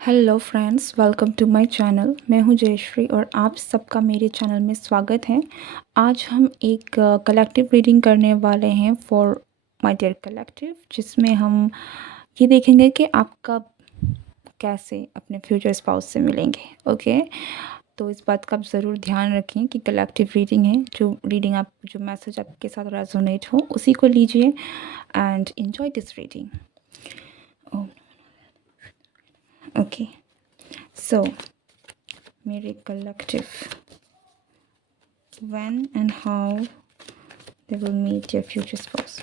Hello friends, welcome to my channel. मैं हूं जयश्री और आप सबका मेरे चैनल में स्वागत है। आज हम एक कलेक्टिव रीडिंग करने वाले हैं फॉर माय डियर कलेक्टिव, जिसमें हम ये देखेंगे कि आप कब कैसे अपने फ्यूचर स्पाउस से मिलेंगे। ओके, तो इस बात का आप ज़रूर ध्यान रखें कि कलेक्टिव रीडिंग है, जो मैसेज आपके साथ रेजोनेट हो उसी को लीजिए and enjoy this reading. Okay, so मेरे collective, when and how they will meet your future spouse.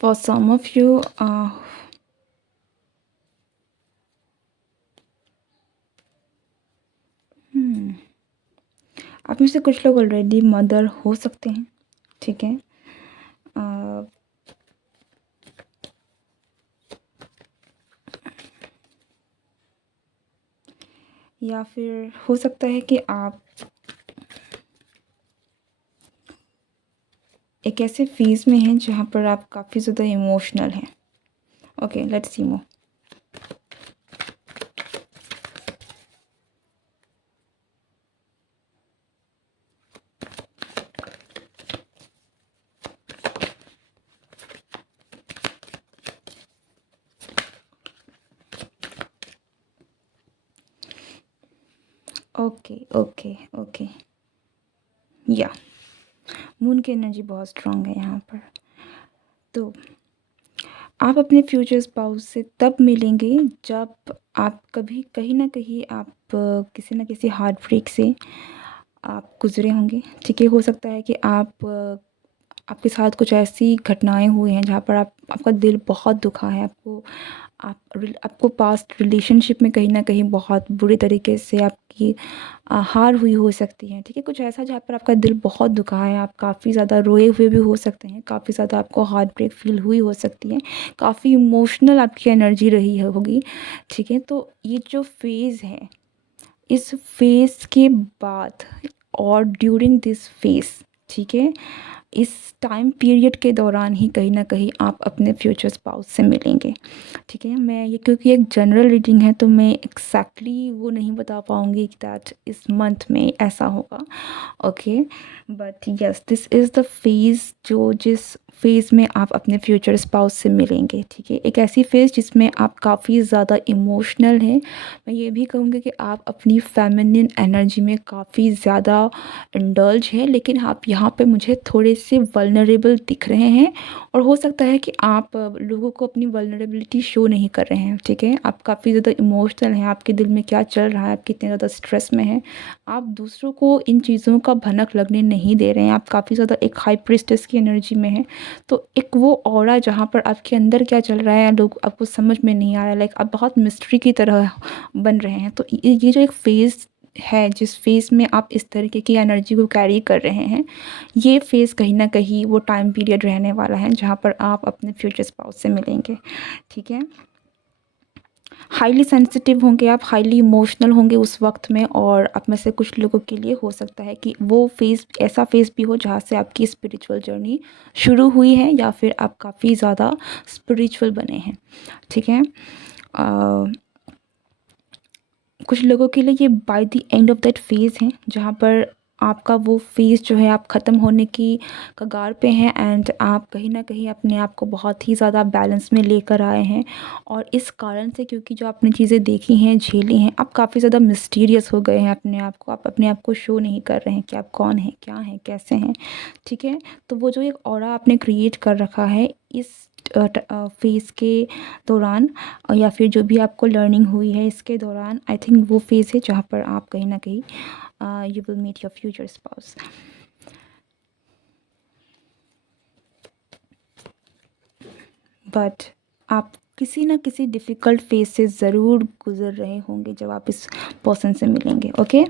For some of you, आप में से कुछ लोग ऑलरेडी मदर हो सकते हैं, ठीक है। या फिर हो सकता है कि आप एक ऐसे फेज में हैं जहाँ पर आप काफ़ी ज़्यादा इमोशनल हैं। Okay, let's see more. Okay okay okay, या मून की एनर्जी बहुत स्ट्रांग है यहाँ पर। तो आप अपने फ्यूचर स्पाउस से तब मिलेंगे जब आप कभी कहीं ना कहीं आप किसी ना किसी हार्ट ब्रेक से आप गुजरे होंगे, ठीक है। हो सकता है कि आपके साथ कुछ ऐसी घटनाएं हुई हैं जहाँ पर आपका दिल बहुत दुखा है, आपको पास्ट रिलेशनशिप में कहीं ना कहीं बहुत बुरी तरीके से आपकी हार हुई हो सकती है, ठीक है। कुछ ऐसा जहाँ पर आपका दिल बहुत दुखा है, आप काफ़ी ज़्यादा रोए हुए भी हो सकते हैं, काफ़ी ज़्यादा आपको हार्ट ब्रेक फील हुई हो सकती है, काफ़ी इमोशनल आपकी एनर्जी रही होगी, ठीक है। तो ये जो फेज़ है, इस फेज़ के बाद और ड्यूरिंग दिस फेज़, ठीक है, इस टाइम पीरियड के दौरान ही कहीं न कहीं आप अपने फ्यूचर स्पाउस से मिलेंगे, ठीक है। मैं ये, क्योंकि एक जनरल रीडिंग है, तो मैं एग्जैक्टली वो नहीं बता पाऊँगी कि दैट इस मंथ में ऐसा होगा। Okay, but yes, this is the phase जिस फेज़ में आप अपने फ्यूचर स्पाउस से मिलेंगे, ठीक है। एक ऐसी फेज़ जिसमें आप काफ़ी ज़्यादा इमोशनल हैं। मैं ये भी कहूँगी कि आप अपनी फेमिनिन एनर्जी में काफ़ी ज़्यादा इंडल्ज हैं, लेकिन आप यहाँ पे मुझे थोड़े से वल्नरेबल दिख रहे हैं, और हो सकता है कि आप लोगों को अपनी वल्नरेबिलिटी शो नहीं कर रहे हैं, ठीक है। आप काफ़ी ज़्यादा इमोशनल हैं, आपके दिल में क्या चल रहा है, आप कितने ज़्यादा स्ट्रेस में हैं, आप दूसरों को इन चीज़ों का भनक लगने नहीं दे रहे हैं, आप काफ़ी ज़्यादा एक हाई प्रिस्टेस की एनर्जी में हैं। तो एक वो ऑरा जहाँ पर आपके अंदर क्या चल रहा है लोग आपको समझ में नहीं आ रहा है, लाइक आप बहुत मिस्ट्री की तरह बन रहे हैं। तो ये जो एक फेज़ है, जिस फेज़ में आप इस तरीके की एनर्जी को कैरी कर रहे हैं, ये फेज़ कहीं न कहीं वो टाइम पीरियड रहने वाला है जहाँ पर आप अपने फ्यूचर स्पाउस से मिलेंगे, ठीक है। हाईली सेंसिटिव होंगे आप, हाईली इमोशनल होंगे उस वक्त में, और आप में से कुछ लोगों के लिए हो सकता है कि वो फेज़ ऐसा फेज़ भी हो जहाँ से आपकी स्पिरिचुअल जर्नी शुरू हुई है, या फिर आप काफ़ी ज़्यादा स्पिरिचुअल बने हैं, ठीक है। कुछ लोगों के लिए ये bye the end of that phase है, जहाँ पर आपका वो फेज़ जो है आप ख़त्म होने की कगार पे हैं, एंड आप कहीं न कहीं अपने आप को बहुत ही ज़्यादा बैलेंस में लेकर आए हैं। और इस कारण से, क्योंकि जो आपने चीज़ें देखी हैं, झेली हैं, आप काफ़ी ज़्यादा मिस्टीरियस हो गए हैं अपने आप को, आप अपने आप को शो नहीं कर रहे हैं कि आप कौन हैं, क्या हैं, कैसे हैं, ठीक है। तो वो जो एक ऑरा आपने क्रिएट कर रखा है इस फेज़ के दौरान, या फिर जो भी आपको लर्निंग हुई है इसके दौरान, आई थिंक वो फेज़ है जहाँ पर आप कहीं ना कहीं you will meet your future spouse. But आप किसी ना किसी डिफ़िकल्ट फेज से ज़रूर गुज़र रहे होंगे जब आप इस पर्सन से मिलेंगे। Okay,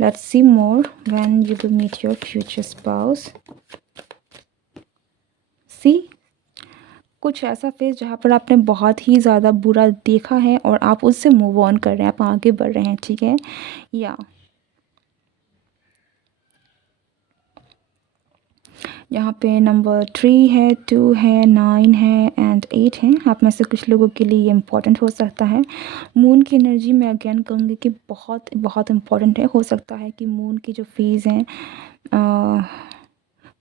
let's see more when you will meet your future spouse. See, कुछ ऐसा फेज़ जहाँ पर आपने बहुत ही ज़्यादा बुरा देखा है और आप उससे मूव ऑन कर रहे हैं, आप आगे बढ़ रहे हैं, ठीक है? या यहाँ पे नंबर 3 है, 2 है, 9 है एंड 8 है। आप में से कुछ लोगों के लिए ये इम्पोर्टेंट हो सकता है। मून की एनर्जी मैं अगेन कहूँगी कि बहुत बहुत इम्पोर्टेंट है। हो सकता है कि मून की जो फेज़ हैं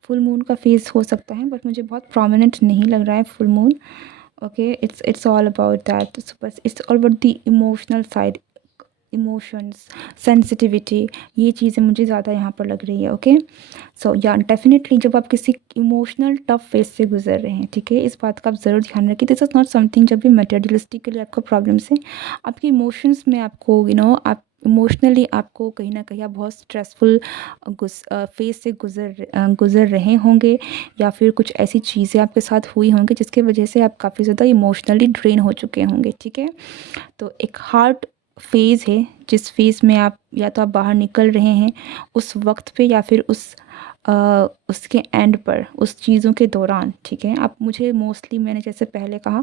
फुल मून का फेज़ हो सकता है, बट मुझे बहुत प्रोमिनेंट नहीं लग रहा है full moon. Okay, it's all about that, बस it's all about the emotional side, emotions, sensitivity, ये चीज़ें मुझे ज़्यादा यहाँ पर लग रही है। ओके, सो या डेफिनेटली जब आप किसी इमोशनल टफ फेज से गुजर रहे हैं, ठीक है, इस बात का आप ज़रूर ध्यान रखें। दिस इज़ नॉट समथिंग जब भी मटेरियलिस्टिकली आपको प्रॉब्लम्स है, आपके इमोशंस में आपको आप इमोशनली आपको कहीं ना कहीं आप बहुत स्ट्रेसफुल फेज से गुजर रहे होंगे, या फिर कुछ ऐसी चीज़ें आपके साथ हुई होंगी जिसकी वजह से आप काफ़ी ज़्यादा इमोशनली ड्रेन हो चुके होंगे, ठीक है। तो एक हार्ड फेज़ है जिस फेज़ में आप या तो आप बाहर निकल रहे हैं उस वक्त पे, या फिर उसके एंड पर, उस चीज़ों के दौरान, ठीक है। आप मुझे मोस्टली मैंने जैसे पहले कहा,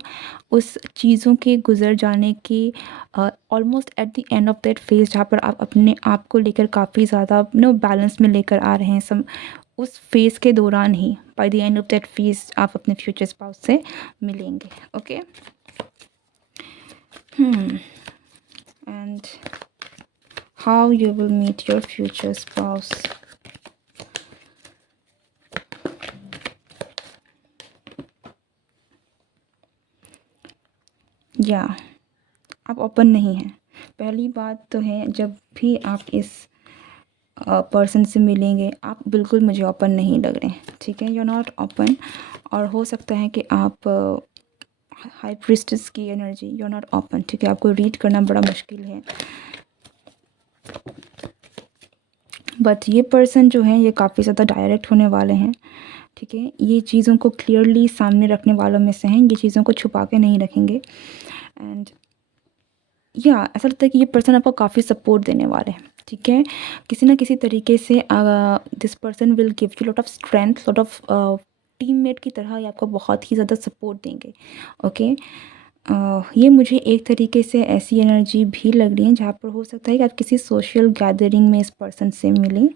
उस चीज़ों के गुजर जाने की almost at the end of that phase, जहाँ पर आप अपने आप को लेकर काफ़ी ज़्यादा बैलेंस में लेकर आ रहे हैं, उस फेज़ के दौरान ही, by the end of that phase, आप अपने फ्यूचर स्पाउस से मिलेंगे। Okay, and how you will meet your future spouse. या आप ओपन नहीं हैं। पहली बात तो है, जब भी आप इस पर्सन से मिलेंगे, आप बिल्कुल मुझे ओपन नहीं लग रहे हैं, ठीक है। यू आर नॉट ओपन, और हो सकता है कि आप हाई प्रिस्टेस की energy, you are not open, ठीक है। आपको रीड करना बड़ा मुश्किल है, बट ये पर्सन जो है ये काफ़ी ज़्यादा डायरेक्ट होने वाले हैं, ठीक है। ये चीज़ों को क्लियरली सामने रखने वालों में से हैं, ये चीज़ों को छुपा के नहीं रखेंगे। एंड या ऐसा लगता है कि ये पर्सन आपको काफ़ी सपोर्ट देने वाले हैं, ठीक है। किसी ना किसी तरीके से this person will give you lot of strength, lot of teammate की तरह ये आपको बहुत ही ज़्यादा सपोर्ट देंगे। ओके, ये मुझे एक तरीके से ऐसी एनर्जी भी लग रही है जहाँ पर हो सकता है कि आप किसी सोशल गैदरिंग में इस पर्सन से मिलें,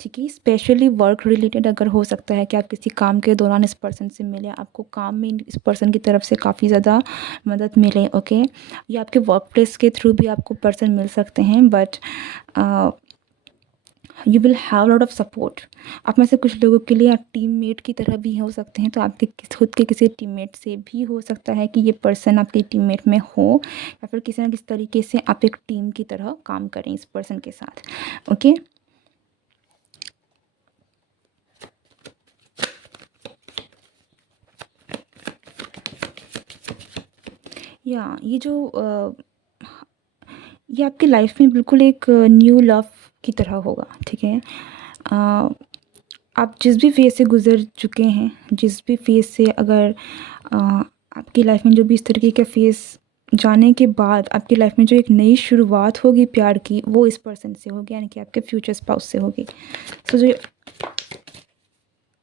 ठीक है। स्पेशली वर्क रिलेटेड अगर हो सकता है कि आप किसी काम के दौरान इस पर्सन से मिले, आपको काम में इस पर्सन की तरफ से काफ़ी ज़्यादा मदद मिले। ओके, या आपके वर्क प्लेस के थ्रू भी आपको पर्सन मिल सकते हैं, but you will have lot of support. आप में से कुछ लोगों के लिए आप टीममेट की तरह भी हो सकते हैं, तो आपके खुद के किसी टीममेट से भी हो सकता है कि ये पर्सन आपके टीममेट में हो, या फिर किसी ना किसी तरीके से आप एक टीम की तरह काम करें इस पर्सन के साथ। ओके, या ये आपकी लाइफ में बिल्कुल एक न्यू लव की तरह होगा, ठीक है। आप जिस भी फेज़ से गुज़र चुके हैं, जिस भी फेज़ से अगर आपकी लाइफ में जो भी इस तरीके का फेज़ जाने के बाद आपकी लाइफ में जो एक नई शुरुआत होगी प्यार की, वो इस पर्सन से होगी, यानी कि आपके फ्यूचर स्पाउस से होगी। सो जो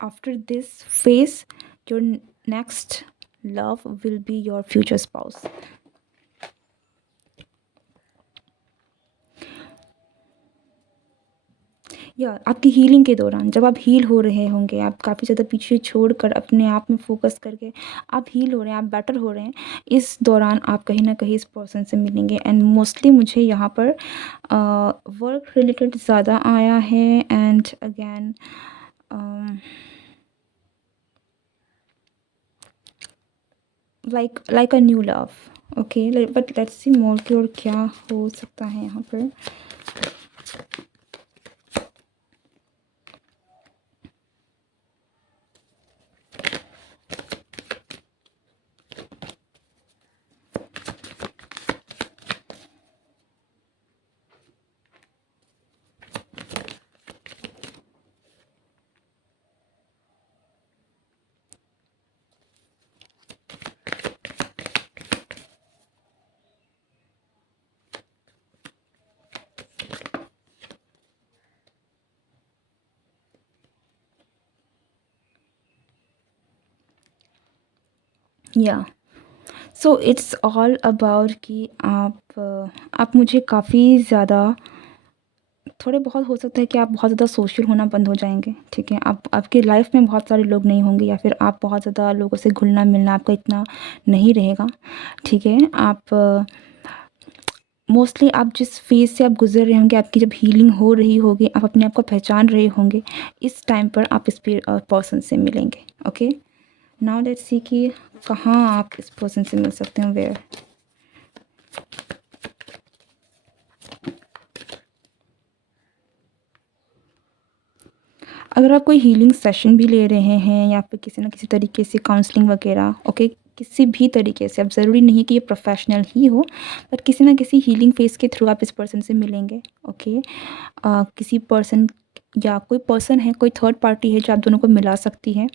after this phase, your next love will be your future spouse. या आपकी हीलिंग के दौरान, जब आप हील हो रहे होंगे, आप काफ़ी ज़्यादा पीछे छोड़कर अपने आप में फ़ोकस करके आप हील हो रहे हैं, आप बेटर हो रहे हैं, इस दौरान आप कहीं न कहीं इस पर्सन से मिलेंगे। एंड मोस्टली मुझे यहाँ पर वर्क रिलेटेड ज़्यादा आया है, and again like a new love. Okay, but let's see more की और क्या हो सकता है यहाँ पर। या सो इट्स ऑल अबाउट कि आप मुझे काफ़ी ज़्यादा थोड़े बहुत हो सकता है कि आप बहुत ज़्यादा सोशल होना बंद हो जाएँगे, ठीक है? आप आपकी लाइफ़ में बहुत सारे लोग नहीं होंगे या फिर आप बहुत ज़्यादा लोगों से घुलना-मिलना आपका इतना नहीं रहेगा, ठीक है? आप मोस्टली आप जिस फ़ेज़ से आप गुज़र रहे होंगे, आपकी जब हीलिंग हो रही होगी, आप अपने आप को पहचान रहे होंगे, इस टाइम पर आप इस पर्सन से मिलेंगे, ओके? नाउ लेट्स सी कि कहाँ आप इस पर्सन से मिल सकते हैं, वेयर? अगर आप कोई हीलिंग सेशन भी ले रहे हैं या फिर किसी न किसी तरीके से काउंसलिंग वगैरह, ओके, किसी भी तरीके से, अब ज़रूरी नहीं है कि ये प्रोफेशनल ही हो, बट किसी न किसी हीलिंग फेज़ के थ्रू आप इस पर्सन से मिलेंगे, ओके? किसी पर्सन या कोई पर्सन है, कोई थर्ड पार्टी है जो आप दोनों को मिला सकती है।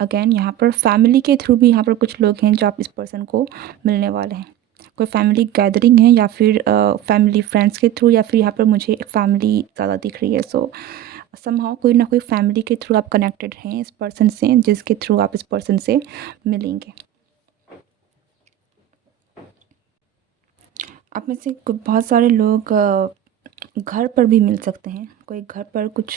अगेन यहाँ पर फैमिली के थ्रू भी यहाँ पर कुछ लोग हैं जो आप इस पर्सन को मिलने वाले हैं। कोई फैमिली गैदरिंग है या फिर फैमिली फ्रेंड्स के थ्रू, या फिर यहाँ पर मुझे फैमिली ज़्यादा दिख रही है। सो समहाउ कोई ना कोई फैमिली के थ्रू आप कनेक्टेड हैं इस पर्सन से, जिसके थ्रू आप इस पर्सन से मिलेंगे। आप में से बहुत सारे लोग घर पर भी मिल सकते हैं। कोई घर पर कुछ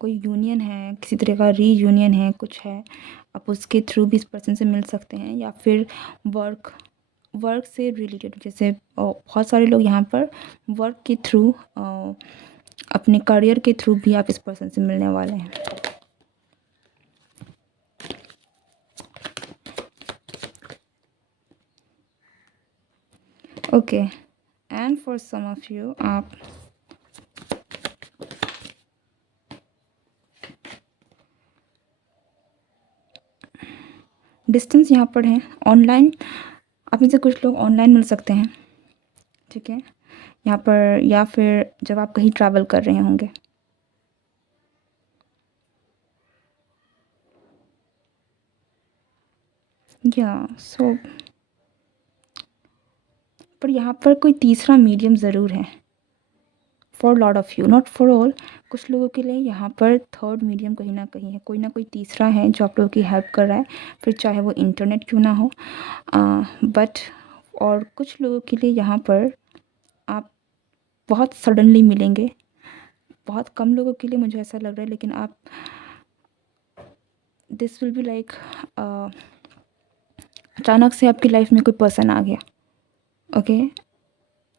कोई यूनियन है, किसी तरह का रीयूनियन है, कुछ है, आप उसके थ्रू भी इस पर्सन से मिल सकते हैं। या फिर वर्क वर्क से रिलेटेड, जैसे बहुत सारे लोग यहाँ पर वर्क के थ्रू, अपने करियर के थ्रू भी आप इस पर्सन से मिलने वाले हैं। Okay, and for some of you, आप डिस्टेंस यहाँ पर है, ऑनलाइन, आप में से कुछ लोग ऑनलाइन मिल सकते हैं, ठीक है? यहाँ पर, या फिर जब आप कहीं ट्रैवल कर रहे होंगे। या सो पर यहाँ पर कोई तीसरा मीडियम ज़रूर है, for lot of you, not for all. कुछ लोगों के लिए यहाँ पर थर्ड मीडियम कहीं ना कहीं है, कोई ना कोई तीसरा है जो आप लोगों की हेल्प कर रहा है, फिर चाहे वो इंटरनेट क्यों ना हो। बट और कुछ लोगों के लिए यहाँ पर आप बहुत सडनली मिलेंगे। बहुत कम लोगों के लिए मुझे ऐसा लग रहा है, लेकिन आप दिस विल बी लाइक अचानक से आपकी लाइफ में कोई पर्सन आ गया, ओके?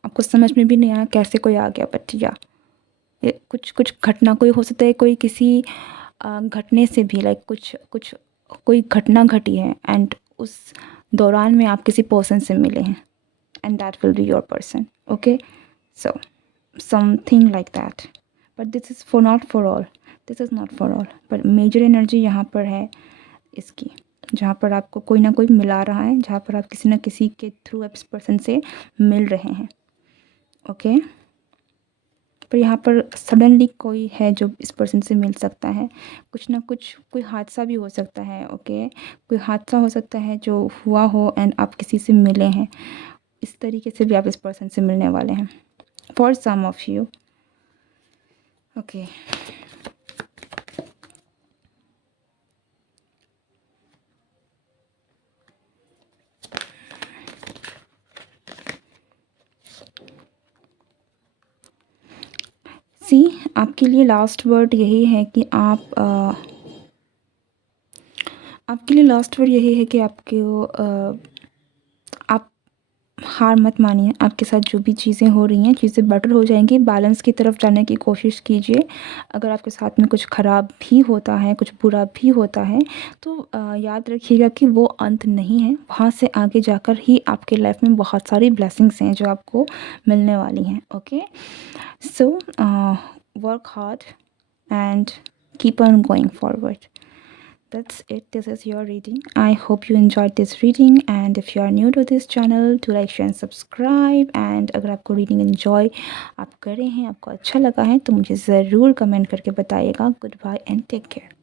आपको समझ में भी नहीं आया कैसे कोई आ गया, बट या ये कुछ कुछ घटना कोई हो सकता है, कोई किसी घटने से भी, लाइक कुछ कुछ कोई घटना घटी है एंड उस दौरान में आप किसी पर्सन से मिले हैं, and that will be your person, okay? So something like that, but this is for not for all, this is not for all, पर मेजर एनर्जी यहाँ पर है इसकी, जहाँ पर आपको कोई ना कोई मिला रहा है, जहाँ पर आप किसी न किसी के थ्रू आप इस पर्सन से मिल रहे हैं, ओके? पर यहाँ पर सडनली कोई है जो इस पर्सन से मिल सकता है, कुछ ना कुछ, कोई हादसा भी हो सकता है, ओके? कोई हादसा हो सकता है जो हुआ हो एंड आप किसी से मिले हैं, इस तरीके से भी आप इस पर्सन से मिलने वाले हैं, for some of you, okay? See, आपके लिए लास्ट वर्ड यही है कि आपके लिए लास्ट वर्ड यही है कि आप हार मत मानिए, आपके साथ जो भी चीज़ें हो रही हैं, चीज़ें बेटर हो जाएंगी, बैलेंस की तरफ जाने की कोशिश कीजिए। अगर आपके साथ में कुछ ख़राब भी होता है, कुछ बुरा भी होता है, तो याद रखिएगा कि वो अंत नहीं है, वहाँ से आगे जाकर ही आपके लाइफ में बहुत सारी ब्लेसिंग्स हैं जो आपको मिलने वाली हैं, okay? So work hard and keep on going forward. That's it. This is your reading. I hope you enjoyed this reading, and if you are new to this channel, do like, share and subscribe. And अगर आपको reading enjoy आप कर रहे हैं, आपको अच्छा लगा है, तो मुझे ज़रूर कमेंट करके बताइएगा. Goodbye and take care.